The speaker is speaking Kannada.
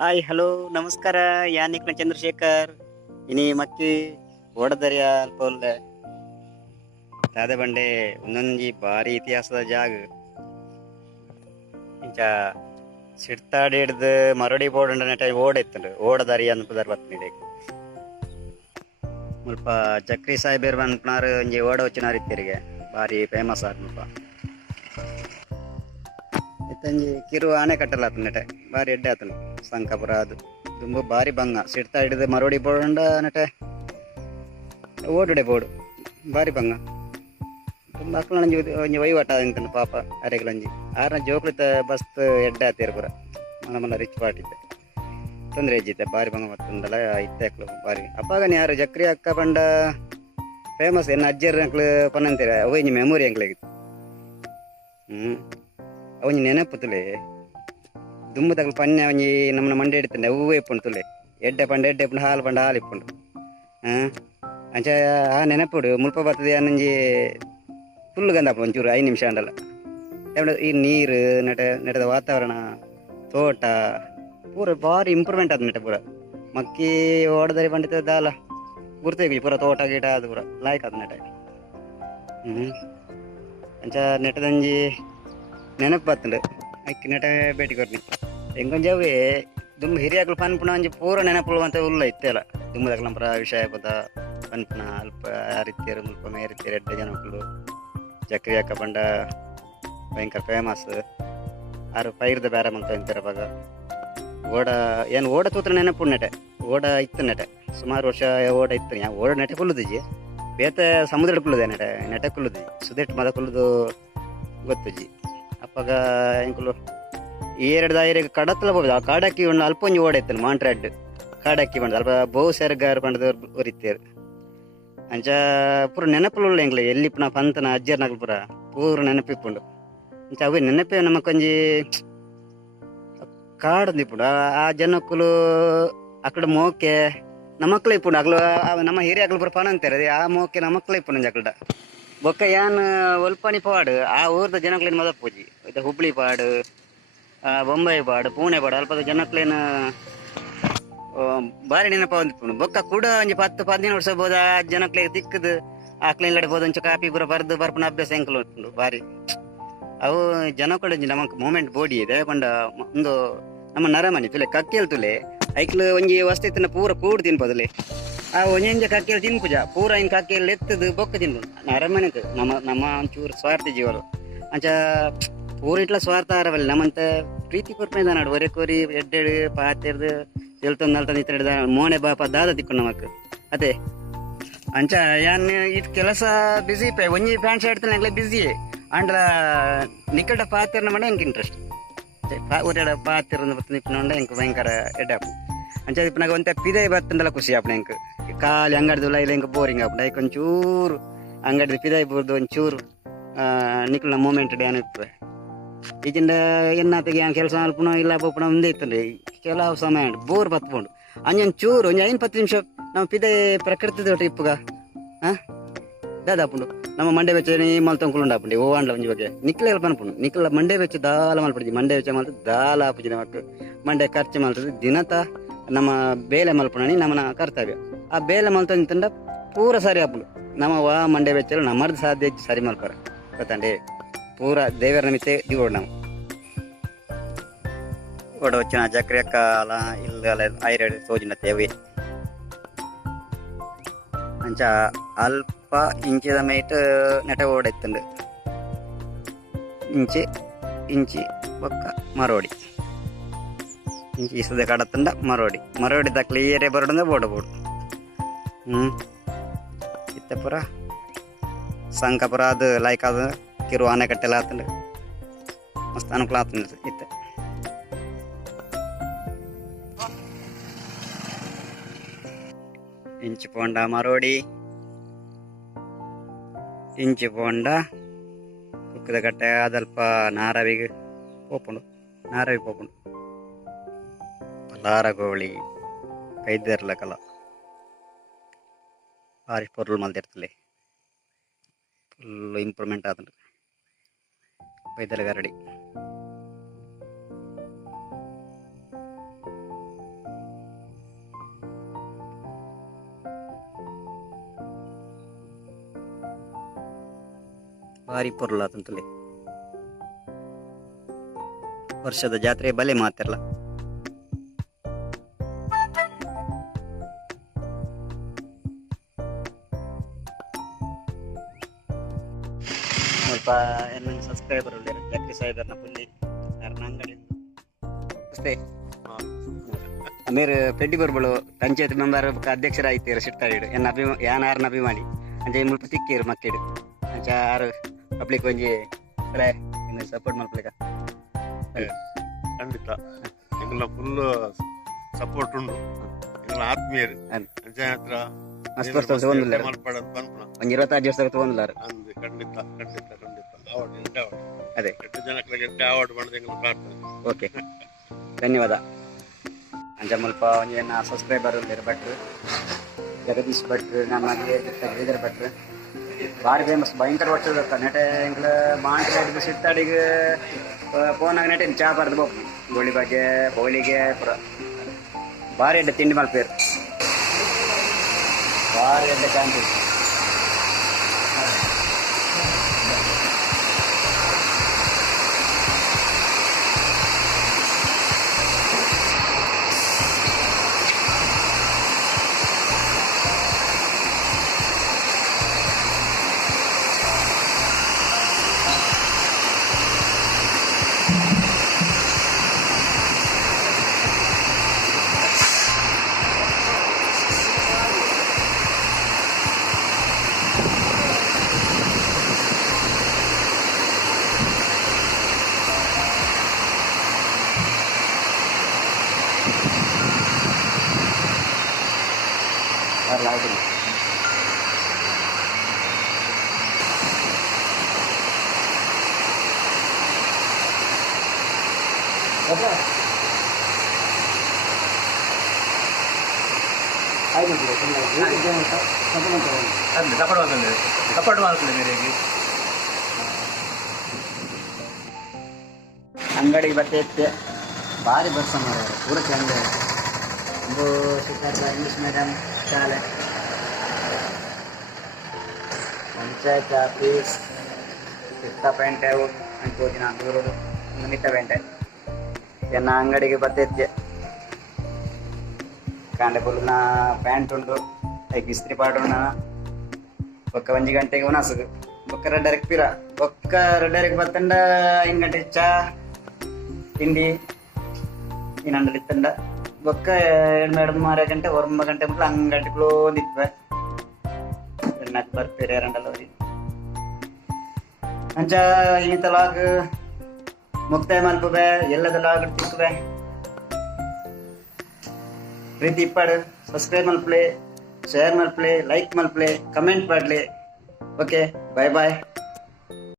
ಹಾಯ್ ಹಲೋ ನಮಸ್ಕಾರ. ಯಾನಿಕ್ನ ಚಂದ್ರಶೇಖರ್ ಇನಿ ಮಕ್ಕಿ ಓಡದರಿಯ ಅಲ್ಪ ಒಲ್ಲೆ ದಾದೆ ಬಂಡೆ ಒಂದೊಂಜಿ ಭಾರಿ ಇತಿಹಾಸದ ಜಾಗ ಇಂಚ ಸಿಡ್ತಾಡಿ ಹಿಡ್ದು ಮರಡಿ ಬೋರ್ಡ್ ನೆಟ ಓಡ ಇತ್ತಂಡು ಓಡದಾರಿ ಅನ್ಪದಾರ ಬತ್ನಿಡೆ ಮುಲ್ಪ ಚಕ್ರಿ ಸಾಹೇಬೇರ್ ಅನ್ಪನಾರು ಒಂಜಿ ಓಡ వచ్చినాರು ಇತ್ತರಿಗೆ ಭಾರಿ ಫೇಮಸ್ ಆರ್ ಮುಲ್ಪ ಇತ್ತಂಜಿ ಕಿರು ಆನೆ ಕಟ್ಟಲ ನೆಟೆ ಭಾರಿ ಎಡ್ಡೆ ಆತನು ಸಂಕಪುರ ಅದು ತುಂಬ ಭಾರಿ ಬಂಗ ಸಿಡ್ತಾ ಹಿಡಿದು ಮರೋಡಿ ಬೋರ್ಡ್ ನೆಟೆ ಓಡುಡೆ ಬೋರ್ಡು ಭಾರಿ ಬಂಗ ತುಂಬ ಅಕ್ಲಂಜಿ ಒಂಜಿ ವಹಿವಾಟ ಅಂತಾನೆ ಪಾಪ ಅರೆಗಳಂಜಿ ಆರ್ನ ಜೋಕ್ಲಿತ ಬಸ್ತ್ ಎಡ್ಡೆ ಆತಿರ್ ಪೂರ ಮನ ಮನ ರಿಚ್ ಪಾರ್ಟ್ ಇತ್ತೆ ತೊಂದರೆ ಇಜ್ಜಿತ್ತೆ ಭಾರಿ ಬಂಗ ಮತ್ತೊಂದಲ್ಲ ಇತ್ತೆ ಅಕ್ಲು ಭಾರಿ ಅಪ್ಪಾಗನ ಯಾರು ಜಕ್ರಿ ಅಕ್ಕ ಬಂಡ ಫೇಮಸ್ ಎನ್ನ ಅಜ್ಜರ್ ಅಂಕ್ಲು ಪನ್ನಂತೀರ ಅವೊಂಜಿ ಮೆಮೊರಿ ಅಂಕ್ಲಾಗಿತ್ತು ಅವೊಂಜಿ ನೆನಪು ತುಲೆ ದುಮ್ಮು ತಗಲು ಪನ್ನೆ ಒಂಜಿ ನಮ್ಮನ ಮಂಡೆ ಇಡ್ತಂಡೆ ಅವೇ ಇಪ್ಪುಂಡು ತುಲೆ ಎಡ್ಡೆ ಪಂಡ ಎಡ್ಡೆ ಇಪ್ಪುಂಡು ಹಾಲು ಪಂಡ ಹಾಲು ಇಪ್ಪುಂಡು ಅಂಚ ಆ ನೆನಪುಡು ಮುಲ್ಪ ಬರ್ತದೆ ಅನ್ನಂಜಿ ಫುಲ್ ಗಂದಪ್ಪ ಒಂಚೂರು 5 ನಿಮಿಷ ಅಂಡಲ್ಲ ಈ ನೀರು ನೆಟದ ವಾತಾವರಣ ತೋಟ ಪೂರ ಭಾರಿ ಇಂಪ್ರೂವ್ಮೆಂಟ್ ಆದ ನೆಟ ಪೂರ ಮಕ್ಕಿ ಓಡದರಿ ಪಂಡಿತ ದಾಲ ಗುರ್ತೇವಿ ಪೂರ ತೋಟ ಗೀಟ ಅದು ಪೂರ ಲಾಯ್ಕ್ ಆದ ನೆಟ ಅಂಚ ನೆಟದಂಜಿ ನೆನಪು ಬರ್ತಂಡು ಅಕ್ಕಿ ನೆಟ ಭೇಟಿ ಕೊಡ್ನಿ ಎಂಕೊಂಜವೇ ದುಂಬು ಹಿರಿಯಾಕ್ಲು ಪನ್ಪುಣ ಒಂಜಿ ಪೂರ ನೆನಪುಳು ಅಂತ ಉಲ್ಲ ಇತ್ತೆಲ್ಲ ದುಂಬದಾಕ್ಲ ಪೂರ ವಿಷಯ ಪದ ಪನ್ಪುಣ ಅಲ್ಪ ಯಾರಿತ್ತೀರು ಮುಲ್ಪ ಮೇರಿತ್ತೀರು ಎಡ್ಡೆ ಜನಕ್ಕಳು ಜಕ್ರಿ ಅಕ್ಕ ಬಂಡ ಭಯಂಕರ ಫೇಮಸ್ ಆರು ಪೈರ್ದ ಬೇರೆ ಮಂತ ಅಂತೀರ ಬಾಗ ಓಡ ಏನು ಓಡ ತೂತ್ರ ನೆನಪು ನೆಟೆ ಓಡ ಇತ್ತು ನೆಟೆ ಸುಮಾರು ವರ್ಷ ಓಡ ಇತ್ತು ಯಾ ಓಡ ನೆಟೆ ಕುಲ್ಲುದಿಜಿ ಬೇತೆ ಸಮುದ್ರ ಕುಲ್ಲುದೆ ನೆಟೆ ಕುಲ್ಲುದಿ ಸುದೆಟ್ ಮದ ಕುಲ್ಲುದು ಗೊತ್ತುಜಿ ಅಪ್ಪಾಗ ಎಂಕುಲು ಈ 2 ದಾಯಿರಿಗೆ ಕಡತ್ತಲ ಹೋಗುದು ಆ ಕಾಡಕ್ಕಿ ಒಂದು ಅಲ್ಪೊಂಜಿ ಓಡ ಇತ್ತು ಮಾಂಟ್ರೆಡ್ ಕಾಡಕ್ಕಿ ಬಂದು ಅಲ್ಪ ಬಹು ಸೆರಗಾರು ಬಂಡದವ್ರು ಒರಿತ್ತೇರು ಅಂಚ ಪೂರ ನೆನಪುಲು ಎಂಗ್ಲೆ ಎಲ್ಲಿಪ್ಪನ ಪಂತನ ಅಜ್ಜರ್ನಾಗ್ಲು ಪೂರ ನೆನಪಿಪ್ಪುಂಡು ಅಂಚ ಅವೇ ನೆನಪೇ ನಮಕೊಂಜಿ ಕಾಡು ದಿಪ್ಪುಂಡು ಆ ಜನಕ್ಕುಲು ಅಕ್ಕಡ ಮೋಕೆ ನಮ್ಮಕ್ಳು ಇಪ್ಪುಂಡು ಅಗ್ಲು ನಮ್ಮ ಹಿರಿಯಾಗ್ಲು ಪೂರ ಪನ ಅಂತಾರೆ ಆ ಮೋಕೆ ನಮ್ಮಕ್ಳು ಇಪ್ಪುಂಡು ಅಕ್ಕಡ ಬೊಕ್ಕ ಯಾನ್ ಒಲ್ಪನಿ ಪಾಡು ಆ ಊರ್ದ ಜನಕ್ಲೇನು ಮದ ಪೂಜಿ ಇದು ಹುಬ್ಳಿ ಪಾಡು ಬೊಂಬೈ ಪಾಡು ಪೂಣೆ ಪಾಡು ಅಲ್ಪದ ಜನಕ್ಲೇನು ಬಾರಿ ನೆನಪ ಒಂದಿಪ್ಪುಂಡು ಬೊಕ್ಕ ಕೂಡ ಒಂಜಿ 10-15 ವರ್ಷ ಬೋದ ಆ ಜನಕ್ಲೆ ತಿಕ್ಕದು ಆಕ್ಲೇನ್ ಲಡೆ ಬೋದ ಒಂಚ ಕಾಪಿ ಪೂರ ಬರ್ದು ಬರ್ಪುನ ಅಭ್ಯಾಸ ಎಂಕಲು ಉಂಟು ಬಾರಿ ಅವು ಜನಕ್ಕಳು ನಮಕ್ ಮೂಮೆಂಟ್ ಬೋಡಿ ಇದೆ ಪಂಡ ಒಂದು ನಮ್ಮ ನರಮನಿ ತುಲೆ ಕಕ್ಕೆಲ್ ತುಲೆ ಐಕ್ಲು ಒಂಜಿ ವಸ್ತಿತ್ತಿನ ಪೂರ ಕೂಡು ತಿನ್ಪದುಲೆ ಆ ಒಂಜಂಜ ಕಕ್ಕೆಲ್ ತಿನ್ಪುಜ ಪೂರ ಇನ್ ಕಕ್ಕೆಲ್ ಎತ್ತದು ಬೊಕ್ಕ ತಿನ್ಪುಜ ನರಮನೆ ನಮ್ಮ ಒಂಚೂರು ಸ್ವಾರ್ಥ ಜೀವಲು ಅಂಚ ಪೂರ ಇಟ್ಲ ಸ್ವಾರ್ಥ ಆರವಲ್ಲಿ ನಮ್ಮಂತ ಪ್ರೀತಿ ಕೊರ್ಪೇದ ನಾಡು ಒರೆ ಕೋರಿ ಎಡ್ಡೆಡು ಪಾತೆರ್ದು ಎಲ್ತೊಂದು ನಲ್ತೊಂದು ಇತ್ತ ಮೋನೆ ಬಾಪ ದಾದ ತಿಕ್ಕು ನಮಕ್ ಅದೇ ಅಂಚ ಯಾನ್ ಇಟ್ ಕೆಲಸ ಬಿಸಿ ಪೇ ಒಂಜಿ ಪ್ಯಾಂಟ್ ಶರ್ಟ್ ತನಗ್ಲೆ ಬಿಸಿ ಅಂಡ್ಲ ನಿಕಟ ಪಾತೆರ್ನ ಮಂಡ ಎಂಕ್ ಇಂಟ್ರೆಸ್ಟ್ ಒರೆಡ ಪಾತೆರ್ನ ಬತ್ತ ನಿಪ್ಪಿನೊಂಡ ಎಂಕ್ ಭಯಂಕರ ಎಡ್ಡಾಪು ಅಂಚ ಇಪ್ಪನಾಗ ಒಂತೆ ಪಿದೆ ಬತ್ತಂಡಲ ಖುಷಿ ಆಪಣ ಎಂಕ್ ಖಾಲಿ ಅಂಗಡಿದು ಲೈಲ ಎಂಕ್ ಬೋರಿಂಗ್ ಆಪುಂಡು ಐಕ್ ಒಂಚೂರು ಅಂಗಡಿದು ಪಿದಾಯಿ ಬೂರ್ದು ಒಂಚೂರು ನಿಕ್ಲ ಮೂಮೆಂಟ್ ಡ್ಯಾನ್ ಇಪ್ಪೆ ಈಜಿಂದ ಎನ್ನಾತಿಗೆ ಏನು ಕೆಲಸ ಅಲ್ಪನೋ ಇಲ್ಲ ಬೋಪಣ ಮುಂದೆ ಇತ್ತಂದ್ರೆ ಕೆಲವು ಸಮಯ ಉಂಟು ಬೋರ್ ಬತ್ಕೊಂಡು ಅಂಜನ್ ಚೂರು ಒಂಜಿ 5-10 ನಿಮಿಷ ನಾವು ಪಿದೆ ಪ್ರಕೃತಿದ ಟ್ರಿಪ್ಗ ದಾದಾಪುಂಡು ನಮ್ಮ ಮಂಡೆ ಬೆಚ್ಚ ನೀ ಮಲ್ತೊಂಕುಲು ಆಪುಂಡು ಓ ಅಂಡ್ಲ ಒಂಜಿ ಬಗ್ಗೆ ನಿಕ್ಲೆ ಪನ್ಪುಂಡು ನಿಕ್ಲ ಮಂಡೆ ಬೆಚ್ಚ ದಾಲ ಮಲ್ಪಡಿಜಿ ಮಂಡೆ ಬೆಚ್ಚ ಮಲ್ತು ದಾಲ ಆಪುಜಿ ನಮಕ್ ಮಂಡೆ ಖರ್ಚು ಮಲ್ತದೆ ದಿನತ ನಮ್ಮ ಬೇಲೆ ಮಲ್ಪುಣಿ ನಮ್ಮನ ಕರ್ತವ್ಯ ಆ ಬೇಲೆ ಮಲ್ತಂದ ಪೂರ ಸರಿ ಆಪುಂಡು ನಮ್ಮ ವಾ ಮಂಡೆ ಬೆಚ್ಚಲು ನಮ್ಮದು ಸಾಧ್ಯ ಸರಿ ಮಲ್ಪರ ಗೊತ್ತಂಡೆ ಪೂರ ದೇವರ ನಮಿತೆ ದಿವೋಡು ನಾವು ಓಡ వచ్చిన ಜಕ್ರಿ ಅಕ್ಕ ಅಲ ಇಲ್ಲ ಐರಡು ಸೋಜಿನ ತೇವೆ ಅಂಚ ಅಲ್ಪ ಇಂಚಿದ ಮೈಟ್ ನೆಟ ಓಡ ಇತ್ತಂಡು ಇಂಚಿ ಬೊಕ್ಕ ಮರೋಡಿ ಇಂಚಿ ಇಸದೆ ಕಡತ್ತಂಡ ಮರೋಡಿ ದ ಕ್ಲಿಯರೇ ಬರೋಡಂದ ಬೋಡು ಇತ್ತ ಪುರ ಸಂಕಪುರ ಅದು ಲೈಕ್ ಅದು ಕಿರು ಆನೆ ಕಟ್ಟೆಲ್ಲ ಆತಂಡು ಮಸ್ತ್ ಅನುಕೂಲ ಆತಂಡು ಇತ್ತ ಇಂಚು ಪೋಂಡ ಮರೋಡಿ ಇಂಚು ಪೋಂಡ ಕುಕ್ಕದ ಕಟ್ಟೆ ಅದಲ್ಪ ನಾರವಿಗೆ ಪೋಪುಂಡು ಲಾರಗೋಳಿ ಕೈದರ್ಲ ಕಲ ಭಾರಿ ಪೊರ್ಲು ಮಲ್ದಿರ್ತಲೆ ಫುಲ್ ಇಂಪ್ರೂವ್ಮೆಂಟ್ ಆತಂಡು ಬೈದಲ ಗರಡಿ ಭಾರಿ ಪೊರ್ಲ ತಂತಲೆ ವರ್ಷದ ಜಾತ್ರೆ ಬಲೆ ಮಾತಿರಲ್ಲ. ಸ್ವಲ್ಪ ಎನ್ನ ಸಬ್ಸ್ಕ್ರೈಬರ್ ಉಳ್ಳೇರು ಜಕ್ರಿ ಸಾಹೇಬರ್ನ ಪುಲ್ಲಿ ಯಾರನ್ನ ಅಂಗಡಿ ಅಷ್ಟೇ ಅಮೀರ್ ಪೆಡ್ಡಿ ಬರ್ಬಳು ಪಂಚಾಯತ್ ಮೆಂಬರ್ ಅಧ್ಯಕ್ಷರಾಯ್ತೀರು ಸಿಟ್ಟಾಡಿಡು ಎನ್ನ ಯಾನಾರನ್ನ ಅಭಿಮಾನಿ ಅಂಚೆ ಮುಲ್ಪ ತಿಕ್ಕೀರು ಮಕ್ಕಿಡು ಅಂಚ ಆರು ಪಬ್ಲಿಕ್ ಒಂಜಿ ಸಪೋರ್ಟ್ ಮಾಡ್ಲಿಕ್ಕ ಖಂಡಿತ ಎಂಗ್ಲ ಫುಲ್ ಸಪೋರ್ಟ್ ಉಂಡು ಎಂಗ್ಲ ಆತ್ಮೀಯರು ಅಂಚೆ ಹತ್ರ ಮಸ್ತ್ ವರ್ಷ ತಗೊಂಡಿಲ್ಲ ಒಂದು 26 ವರ್ಷದಾಗ ತಗೊಂಡಿಲ್ಲಾರು ಖಂಡಿತ ಖಂಡಿತ ಖಂಡಿತ ಅವಾರ್ಡ್ ಅದೇ 8 ಜನಕ್ಕೆ ಅವಾರ್ಡ್ ಮಾಡಿದ ಎಂಗ್ಲ ಪ್ರಾರ್ಥನೆ. ಓಕೆ ಧನ್ಯವಾದ. ಅಂಚ ಮುಲ್ಪ ಒಂಜೇನ ಸಬ್ಸ್ಕ್ರೈಬರ್ ಉಳ್ಳೇರು ಭಟ್ರು ಜಗದೀಶ್ ಭಟ್ರು ನಮ್ಮ ಶ್ರೀಧರ್ ಭಟ್ರು ಭಾರಿ ಫೇಮಸ್ ಭಯಂಕರ ವರ್ಷದ ನೆಟೆ ಎಂಗ್ಲ ಮಾಂಟ್ರೆ ಸಿಟ್ಟಾಡಿಗೆ ಫೋನಾಗ ನೆಟೆ ಚಾ ಬರ್ದು ಬೋಕ್ ಗೋಳಿ ಬಗ್ಗೆ ಹೋಳಿಗೆ ಪುರ ಭಾರಿ ಎಡ್ಡೆ ತಿಂಡಿ ಮಲ್ಪೇರು ಭಾರಿ ಎಡ್ಡೆ ಕ್ಯಾಂಟಿ ಅಂಗಡಿಗೆ ಬರ್ತೈತೆ ಭಾರಿ ಬರ್ಸ ಮಾಡೋರು ಪೂರ ಚಂದ ಒಂದು ಶಿಕ್ಷಕ ಇಂಗ್ಲೀಷ್ ಮೀಡಿಯಂ ಶಾಲೆ ಪಂಚಾಯತ್ ಆಫೀಸ್ ಕಿತ್ತ ಪೇಂಟೆ ಅನ್ಕೋದಿ ನಾನು ದೂರದು ಮಿಟ್ಟ ಪೇಂಟೆ ಎನ್ನ ಅಂಗಡಿಗೆ ಬರ್ತೈತೆ ಕಾಂಡೆ ಪುಲ್ನ ಪ್ಯಾಂಟ್ ಉಂಟು ಐಕ್ ಇಸ್ತ್ರಿ ಪಾಡೋಣ ಬೊಕ್ಕ 1 ಗಂಟೆಗೆ ಉನಾಸು ಬೊಕ್ಕ ರೆಡ್ಡರಿಗೆ ಪಿರ ಬೊಕ್ಕ ರೆಡ್ಡರಿಗೆ ಬತ್ತಂಡ 5 ಗಂಟೆ ಚಾ ತಿಂಡಿ ಇನ್ನೊಂದು ಇತ್ತಂಡ ಬೊಕ್ಕ 2-3 ಗಂಟೆ 9 ಗಂಟೆ ಮುಟ್ಲ ಅಂಗಡಿ ಕ್ಲೋಸ್ ಇತ್ವೆ ಎನ್ನಕ್ಕೆ ಬರ್ತೀರಿ ಎರಡಲ್ಲವರಿ ಅಂಚ ಈತ ಲಾಗ್ ಮುಕ್ತಾಯ ಮಲ್ಪುವೆ ಎಲ್ಲದ ಲಾಗ್ ತಿಕ್ಕುವೆ ಪ್ರೀತಿ ಇಪ್ಪಾಡು ಸಬ್ಸ್ಕ್ರೈಬ್ ಮಲ್ಪಲೆ ಶೇರ್ ಮಲ್ಪಲೆ ಲೈಕ್ ಮಲ್ಪಲೆ ಕಮೆಂಟ್ ಮಾಡ್ಲಿ. ಓಕೆ ಬಾಯ್ ಬಾಯ್.